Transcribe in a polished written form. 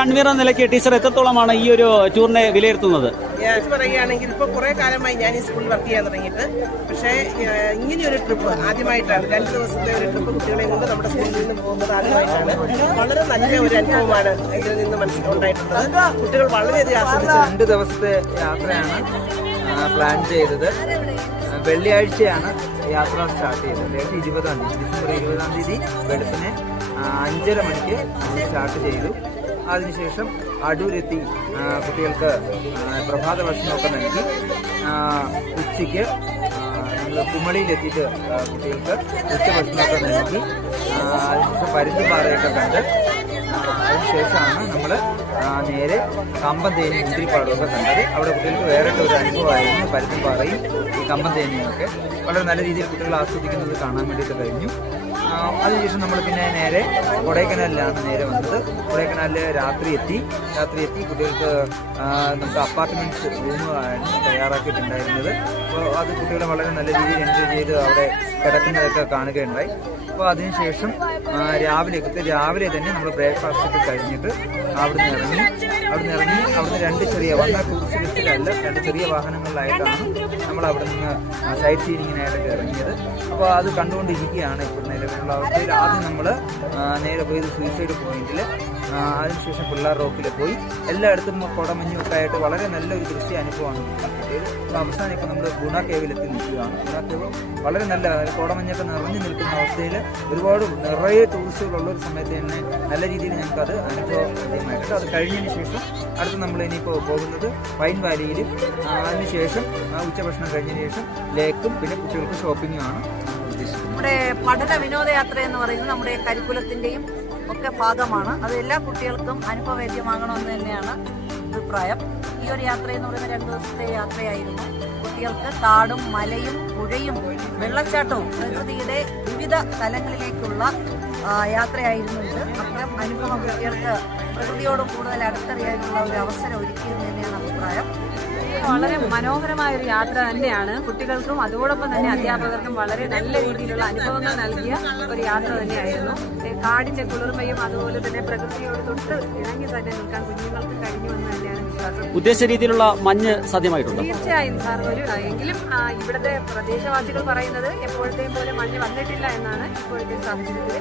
Convener എന്ന നിലയ്ക്ക് teacher എത്രത്തോളമാണ് ഈ ഒരു ടൂറിനെ വിലയിരുത്തുന്നത്? പറയുകയാണെങ്കിൽ ഇപ്പോൾ കുറേ കാലമായി ഞാൻ ഈ സ്കൂളിൽ വർക്ക് ചെയ്യാൻ തുടങ്ങിയിട്ട്, പക്ഷേ ഇങ്ങനെയൊരു ട്രിപ്പ് ആദ്യമായിട്ടാണ്. 2 ദിവസത്തെ ഒരു ട്രിപ്പ് കുട്ടികളെ കൊണ്ട് നമ്മുടെ സ്കൂളിൽ നിന്ന് പോകുന്നത് ആദ്യമായിട്ടാണ്. വളരെ നല്ല ഒരു അനുഭവമാണ് ഇതിൽ നിന്ന് മനസ്സിലുണ്ടായിട്ടുള്ളത്. കുട്ടികൾ വളരെയധികം ആസ്വദിച്ചു. 2 ദിവസത്തെ യാത്രയാണ് പ്ലാൻ ചെയ്തത്. വെള്ളിയാഴ്ചയാണ് യാത്ര സ്റ്റാർട്ട് ചെയ്തത്. 20-ാം തീയതി, ഡിസംബർ 20-ാം തീയതി വെളുപ്പിന് 5:30 മണിക്ക് സ്റ്റാർട്ട് ചെയ്തു. അതിനുശേഷം അടൂരെത്തി കുട്ടികൾക്ക് പ്രഭാത ഭക്ഷണമൊക്കെ നൽകി. ഉച്ചയ്ക്ക് നമ്മൾ കുമളിയിലെത്തിയിട്ട് കുട്ടികൾക്ക് ഉച്ചഭക്ഷണമൊക്കെ നൽകി. അതിനുശേഷം പരുന്തുംപാറയൊക്കെ കണ്ട് അതിനുശേഷമാണ് നമ്മൾ നേരെ കമ്പംതേനി മുന്തിരിപ്പാടമൊക്കെ കണ്ടത്. അവിടെ കുട്ടികൾക്ക് വേറെ ഒരു അനുഭവമായിരുന്നു. പരുന്തുംപാറയും ഈ കമ്പംതേനിയും ഒക്കെ വളരെ നല്ല രീതിയിൽ കുട്ടികൾ ആസ്വദിക്കുന്നത് കാണാൻ വേണ്ടിയിട്ട് കഴിഞ്ഞു. അതിനുശേഷം നമ്മൾ പിന്നെ നേരെ കൊടൈക്കനാലിലാണ് നേരെ വന്നത്. കൊടൈക്കനാലിൽ രാത്രി എത്തി കുട്ടികൾക്ക് നമുക്ക് അപ്പാർട്ട്മെന്റ്സ് റൂമാണ് തയ്യാറാക്കിയിട്ടുണ്ടായിരുന്നത്. അപ്പോൾ അത് കുട്ടികളെ വളരെ നല്ല രീതിയിൽ എൻജോയ് ചെയ്ത് അവിടെ കിടക്കുന്നതൊക്കെ കാണുകയുണ്ടായി. അപ്പോൾ അതിനുശേഷം രാവിലെ തന്നെ നമ്മൾ ബ്രേക്ക്ഫാസ്റ്റ് ഒക്കെ കഴിഞ്ഞിട്ട് അവിടുന്ന് ഇറങ്ങി അവിടുന്ന് 2 ചെറിയ ടൂറിസ്റ്റ് ബസ്സിലല്ല 2 ചെറിയ വാഹനങ്ങളിലായിട്ടാണ് നമ്മൾ അവിടെ നിന്ന് സൈറ്റ് സീയിങ്ങിനായിട്ടൊക്കെ ഇറങ്ങിയത്. അപ്പോൾ അത് കണ്ടുകൊണ്ടിരിക്കുകയാണ് ഇപ്പോൾ നിലവിലുള്ള അവസ്ഥയിൽ. ആദ്യം നമ്മൾ നേരെ പോയത് സൂയിസൈഡ് പോയിന്റിൽ, അതിനുശേഷം പിള്ളാർ റോക്കിൽ പോയി. എല്ലായിടത്തും കുടമഞ്ഞൊക്കെ ആയിട്ട് വളരെ നല്ലൊരു ദൃശ്യ അനുഭവമാണ് കിട്ടിയത്. അപ്പോൾ അവസാനം ഇപ്പോൾ നമ്മൾ ഗുണ കേവിലെത്തി നിൽക്കുകയാണ്. ഗുണ കേവ് വളരെ നല്ല കുടമഞ്ഞൊക്കെ നിറഞ്ഞു നിൽക്കുന്ന അവസ്ഥയിൽ ഒരുപാട് നിറയെ ടൂറിസ്റ്റുകളുള്ള ഒരു സമയത്ത് തന്നെ നല്ല രീതിയിൽ ഞങ്ങൾക്കത് അനുഭവമായിട്ട്. അത് കഴിഞ്ഞതിന് ശേഷം അടുത്ത് നമ്മൾ ഇനിയിപ്പോൾ പോകുന്നത് പൈൻ വാലിയിലും, അതിനുശേഷം ഉച്ചഭക്ഷണം കഴിഞ്ഞതിന് ശേഷം ലേക്കും പിന്നെ കുട്ടികൾക്ക് ഷോപ്പിങ്ങുമാണ് ഉദ്ദേശിക്കുന്നത്. നമ്മുടെ പഠന വിനോദയാത്ര എന്ന് പറയുന്നത് നമ്മുടെ കരിക്കുലത്തിന്റെയും ഒക്കെ ഭാഗമാണ്. അത് എല്ലാ കുട്ടികൾക്കും അനുഭവവേദ്യമാകണമെന്ന് തന്നെയാണ് അഭിപ്രായം. ഈ ഒരു യാത്ര എന്ന് പറയുന്നത് 2 ദിവസത്തെ യാത്രയായിരുന്നു. കുട്ടികൾക്ക് കാടും മലയും പുഴയും വെള്ളച്ചാട്ടവും പ്രകൃതിയുടെ വിവിധ തലങ്ങളിലേക്കുള്ള യാത്രയായിരുന്നു ഇത്. അത്തരം അനുഭവം കുട്ടികൾക്ക് പ്രകൃതിയോട് കൂടുതൽ അടുത്തറിയാനുള്ള ഒരു അവസരം ഒരുക്കിയെന്ന് തന്നെയാണ് അഭിപ്രായം. വളരെ മനോഹരമായ ഒരു യാത്ര തന്നെയാണ്. കുട്ടികൾക്കും അതോടൊപ്പം തന്നെ അധ്യാപകർക്കും വളരെ നല്ല രീതിയിലുള്ള അനുഭവങ്ങൾ നൽകിയ ഒരു യാത്ര തന്നെയായിരുന്നു. കാടിന്റെ കുളിർമയും അതുപോലെ തന്നെ പ്രകൃതിയോട് തൊട്ട് ഇണങ്ങി തന്നെ നിൽക്കാൻ കുഞ്ഞുങ്ങൾക്ക് കഴിഞ്ഞുവെന്ന് തന്നെയാണ് വിശ്വാസം. ഉദ്ദേശിച്ച രീതിയിലുള്ള മഞ്ഞ് സാധ്യമായിട്ടുണ്ട്. തീർച്ചയായും സാർ. എങ്കിലും ഇവിടുത്തെ പ്രദേശവാസികൾ പറയുന്നത് എപ്പോഴത്തെയും പോലെ മഞ്ഞ് വന്നിട്ടില്ല എന്നാണ് ഇപ്പോഴത്തെ സാഹചര്യത്തിൽ.